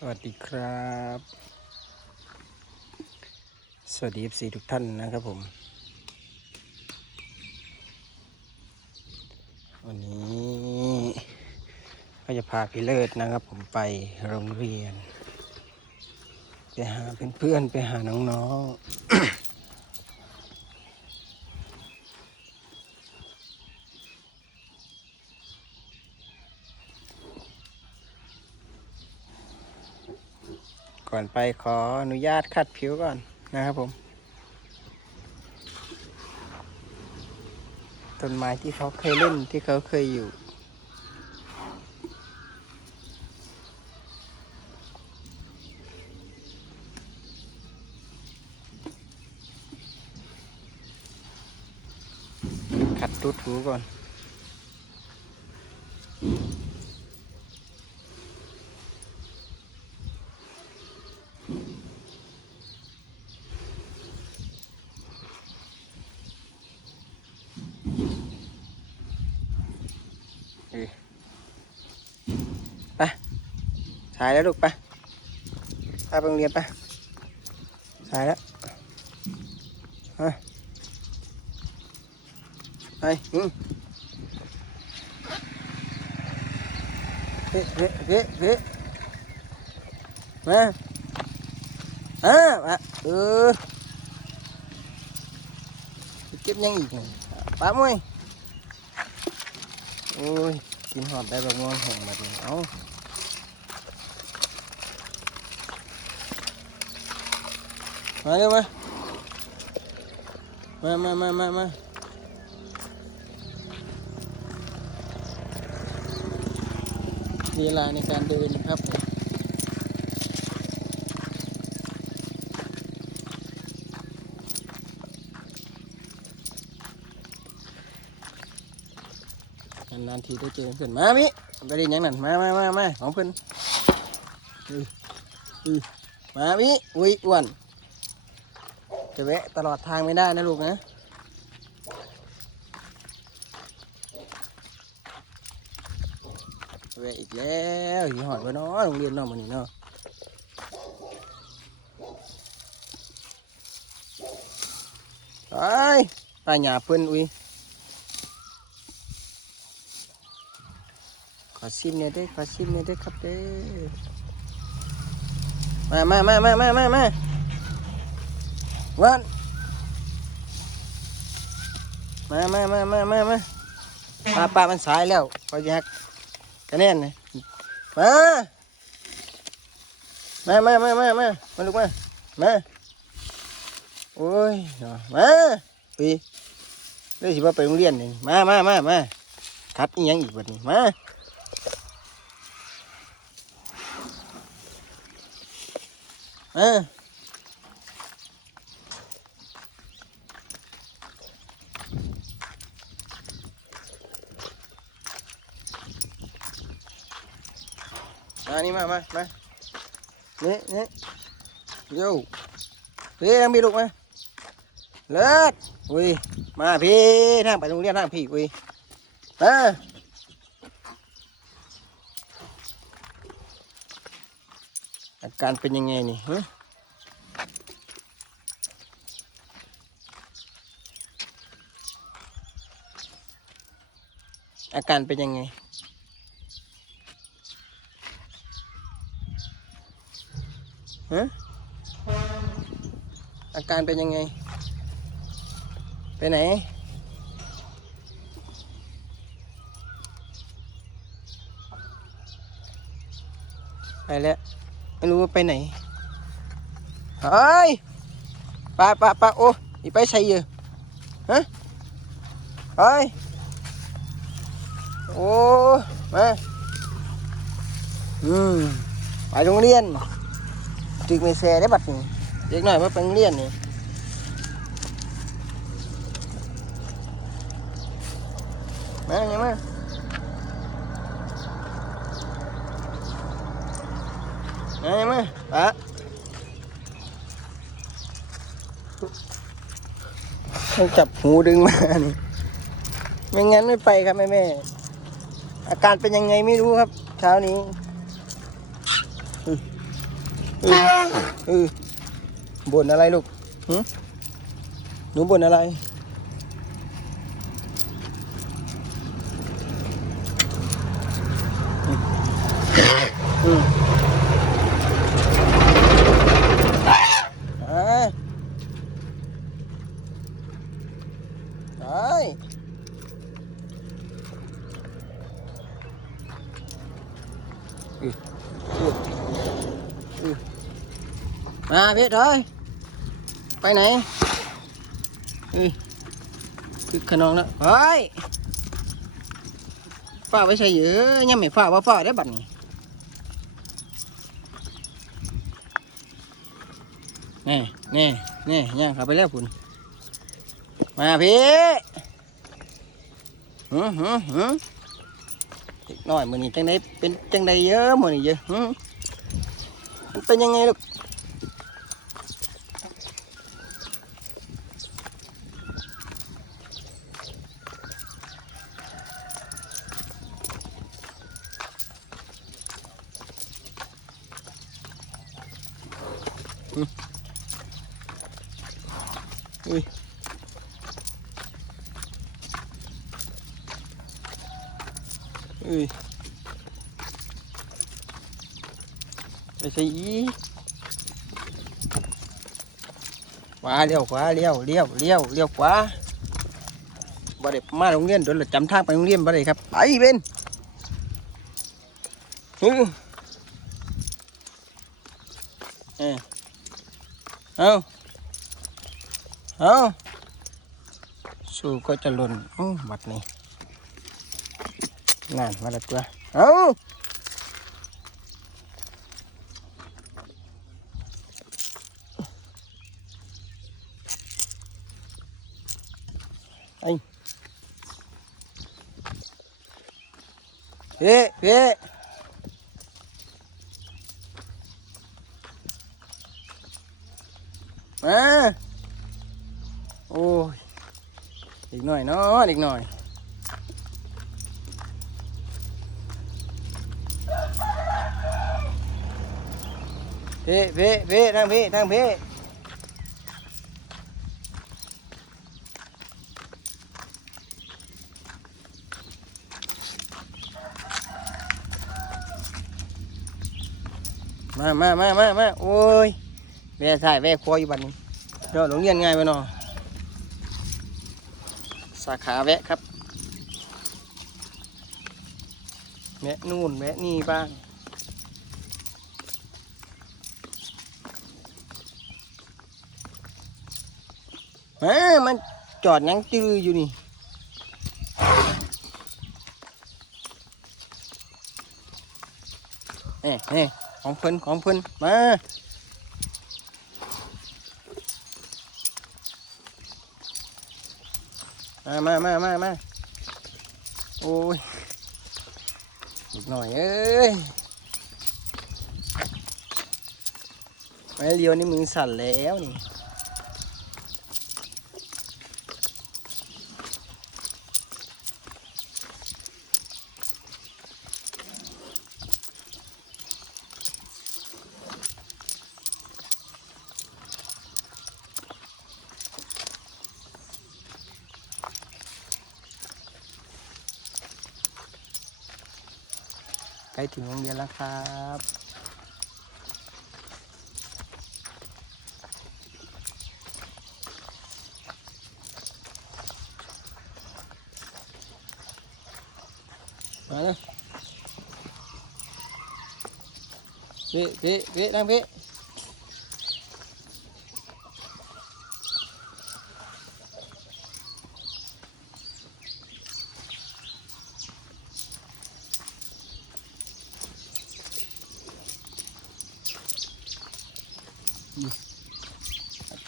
สวัสดีครับ สวัสดี FC ทุกท่านนะครับผม วันนี้ก็จะพาพี่เลิศนะครับผมไปโรงเรียน ไปหาเพื่อนๆ ไปหาน้องๆ ก่อนไปขออนุญาตคัดผิวก่อนนะครับผม ต้นไม้ที่เขาเคยเล่นที่เขาเคยอยู่ขัดตูดถูก่อน ไปสายแล้วลูกไปไปไปโรงเรียนไปสายแล้วไปไปอืมเฮ้เฮ้เฮ้เฮ้มาอ่ามาเออเก็บยังอีกนี่ป้ามวยโอ้ย กินหอดได้แบบงอนหงแบบนี้เอามาเร็วมามามามามามาเวลาในการเดินนะครับ นานทีได้เจอเพื่อนมามิไปเรียนยังนั่นมามามามาของเพื่อนมามิอุ้ยอ้วนจะแวะตลอดทางไม่ได้นะลูกนะแวะอีกแล้วหีหอดไปเนาะโรงเรียนเนาะมันนี่เนาะไปตายหยาเพิ่อนอุ้ย อซิมเนี่ยเด้อขอซิมเนี่ยเด้ครับเด้อมามามามามามามาวันมามามามามามาปลาปลามันสายแล้วพอจะหักคะแนนนะมามามามามามามาลูกมา มาโอ้ยเนาะมาปีเดี๋ยสิว่าไปโรงเรียนนี่มามามามาคัดอีหยังอีกบัดนี้มา มามานี่มามามานี่นี่โย่พี่ทางพี่ลูกมาเลิศอุ้ยมาพี่ทางไปโรงเรียนทางพี่อุ้ยมาอาการเป็นยังไงนี่ฮะอาการเป็นยังไง ฮะ อาการเป็นยังไง ไปไหน ไปแล้ว ไม่รู้ว่าไปไหนเฮ้ยปาปาปาโอ้ยไปใส่เยอะฮะเฮ้ยโอ้มาอืมไปโรงเรียนจึกไม่แซ่ได้บัดนี้เด็กหน่อยมาไปโรงเรียนนี่มาอย่ามา มาอย่ามปะต้องจับหูดึงมานี่ไม่งั้นไม่ไปครับแม่แม่ อาการเป็นยังไงไม่รู้ครับ เช้านี้มเออเอบ่นอะไรลูกหึหนูบ่นอะไรอืมอ่า ได้อืออืออือมาเพชรเอ้ยไปไหนคือขนองแล้วเฮ้ยฝ้าไว้ใส่เยอะยังไม่ฝ้าว่าฝ้าได้บัดนี้แน่แน่แน่ย่างเข้าไปแล้วคุณ มาพี่หืมหืมหืมเด็กน้อยมือนี้จังไดเป็นจังไดเยอะมือนี้เยอะหืมมันเป็นยังไงลูกอุ้ย อุ้ยไปใส่อีขวาเลี้ยวขวาเลี้ยวเลี้ยวเลี้ยวเลี้ยวขวาบ่ได้มาโรงเรียนโดนเราจำทางไปโรงเรียนบ่ได้ครับ ไปเป็นอื้อเออเอาเอาสู้ก็จะหล่นอื้อบัดนี้ งานมาแล้วตัวเอาไอ้เพ่เพ่มาโอ้ยอีกหน่อยเนาะอีกหน่อย พ่เพ่เพ่ทางเพ่ทางเพ่มามามามามาโอ้ยแว่สายแว่ครัวอยู่บัดนี้เดี๋ยวโรงเรียนง่ายไปเนาะสาขาแวะครับแวะนู่นแวะนี่บ้าง มามันจอดยังจืออยู่นี่เน่เน่ของเพิ่นของเพิ่นมามามามามามาโอ้ยอีกหน่อยเอ้ยไม่เลี้ยวนี่มือสั่นแล้วนี่ ใกล้ถึงโรงเรียนแล้วครับ มาเลยพี่พี่พี่นั่งพี่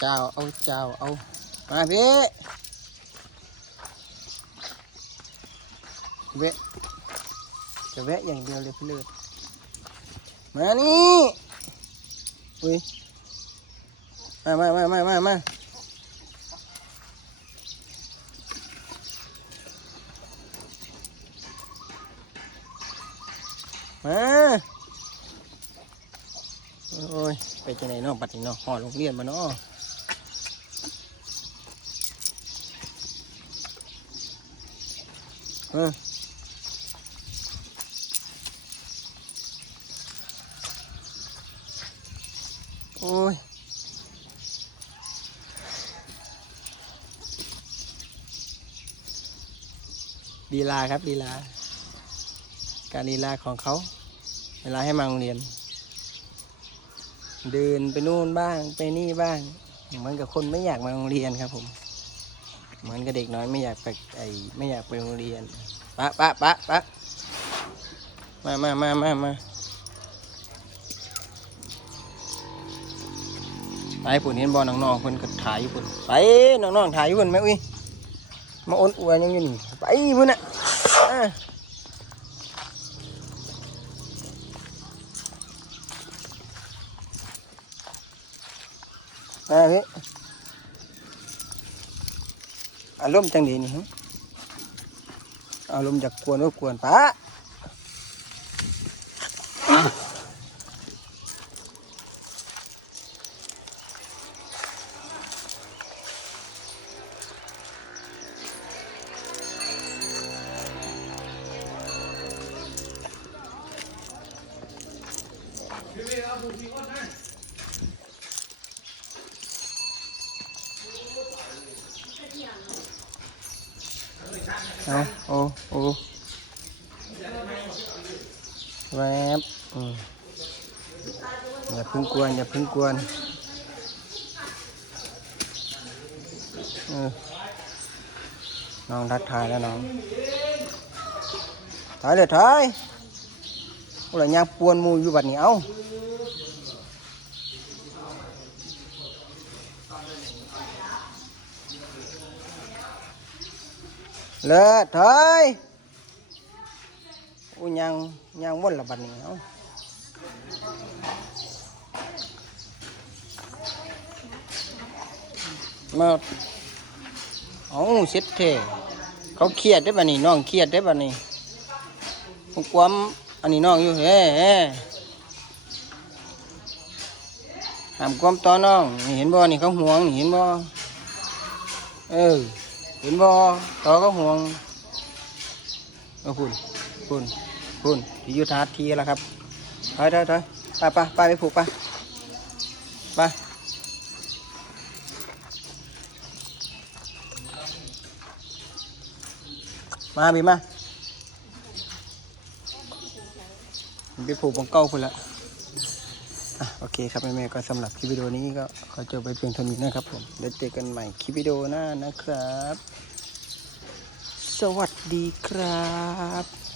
เจ้าเอาเจ้าเอามาพี่เวะจะแวะอย่างเดียวเลยพี่เลิศมานี่อุ้ยมามามามามามามา โอ้ย ไปจังไหนเนาะบัดนี้เนาะหอโรงเรียนมาเนาะเออโอ้ยลีลาครับลีลา การลีลาของเขา เวลาให้มาโรงเรียน เดินไปนู่นบ้าง ไปนี่บ้างเหมือนกับคนไม่อยากมาโรงเรียนครับผม เหมือนกับเด็กน้อยไม่อยากไปไอไม่อยากไปโรงเรียนปะปะปะปะมามามามามาไปปุ่นเห็นบอลน้องๆเพิ่นก็ถ่ายอยู่ปุ่นไปน้องๆถ่ายอยู่ปุ่นไหมอุ้ยมาอ้นอวยยังอยู่นี่ไปพุ่นน่ะ อาเฮ้ยอารมณ์จังดีนี่ฮะอารมณ์จากกวนก็กวนปะ เอาโอ้โอ้แวบอืมอย่าเพึ่งกวนอย่าเพึ่งกวน เล้วน้องถ่ายเลยถ่ายโอ้ยอยู่บัดนี้เอ้าเลิศถอยโอ้ยยังยังวนละบัดนี้เอ้ามาเอาเซ็ตเทเขาเครียดได้บัดนี้น้องเครียดได้บัดนี้ผมความอันนี้น้องอยู่เฮ้หามความต่อน้องนี่เห็นบ่นี่เขาห่วงนี่เห็นบ่เออ เห็นบ่ต่อก็ห่วงเอาคุณคุณคุณที่อยุทธาทีแล้วครับถอยถอยถอยไปไปไปไปผูกไปไปมาบีมาไปผูกบังเก้าคุณละ โอเคครับแม่ๆก็สำหรับคลิปวิดีโอนี้ก็ขอจบไปเพียงเท่านี้นะครับผมเดี๋ยวเจอกันใหม่คลิปวิดีโอหน้านะครับ สวัสดีครับ